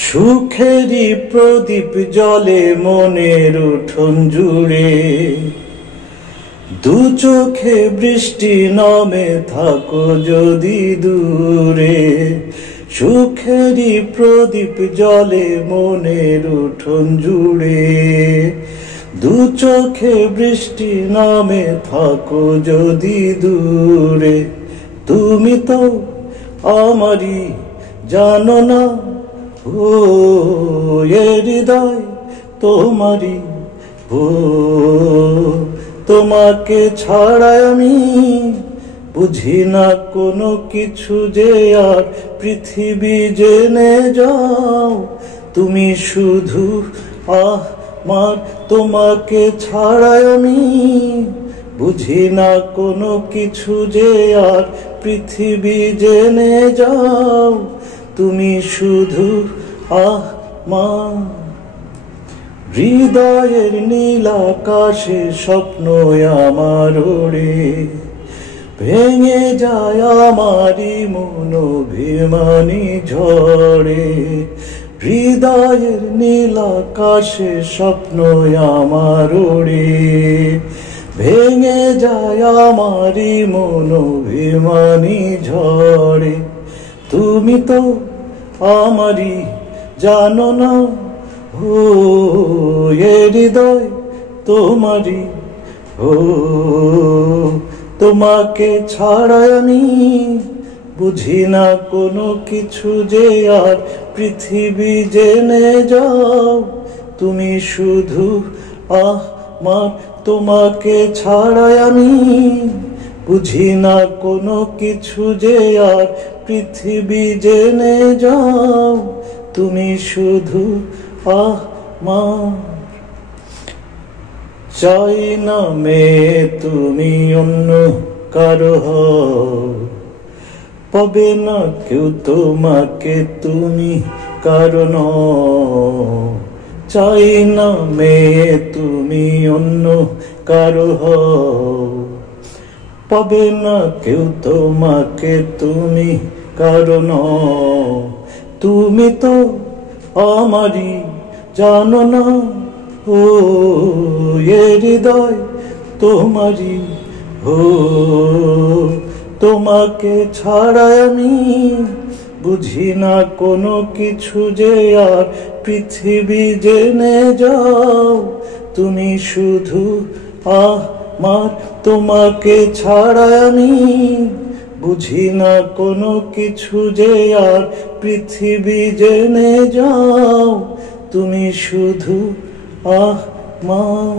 সুখেরই প্রদীপ জ্বলে মনের উঠোন জুড়ে, দু চোখে বৃষ্টি নামে থাকো যদি দূরে। সুখেরই প্রদীপ জ্বলে মনের উঠোন জুড়ে, দু চোখে বৃষ্টি নামে থাকো যদি দূরে। তুমি তো আমারই জানো না, ও এ হৃদয় তোমারই। ও তোমাকে ছাড়া আমি বুঝি না কোনো কিছু, যে আর পৃথিবী জেনে যাও তুমি শুধু আমার। তোমাকে ছাড়া আমি বুঝি না কোনো কিছু, যে আর পৃথিবী জেনে যাও তুমি শুধু আমার। হৃদয়ের নীল আকাশে স্বপ্ন আমার ওড়ে, ভেঙে যায় আমারই মন অভিমানী ঝড়ে। হৃদয়ের নীল আকাশে স্বপ্ন আমার ওড়ে, ভেঙে যায় আমারই মন অভিমানী ঝড়ে। তুমি তো আমারই জানো না, ও এ হৃদয় তোমারই। ও তোমাকে ছাড়া আমি বুঝি না কোনো কিছু, যে আর পৃথিবী জেনে যাও তুমি শুধু আমার। তোমাকে ছাড়া আমি বুঝি না কোনো কিছু, যে আর পৃথিবী জেনে যাও তুমি শুধু আমার। চাই না মেয়ে তুমি অন্য কারো হও, পাবে না কেউ তোমাকে তুমি কারণ। চাই না মেয়ে তুমি অন্য কারো হও, পাবে না কেউ তোমাকে তুমি কারণ। তুমি তো আমারই জানো না, ও এ হৃদয় তোমারই। ও তোমাকে ছাড়া আমি বুঝি না কোনো কিছু, যে আর পৃথিবী জেনে যাও তুমি শুধু আমার। তোমাকে ছাড়া আমি বুঝি না কোনো কিছু, যে আর পৃথিবী জেনে যাও তুমি শুধু আমার।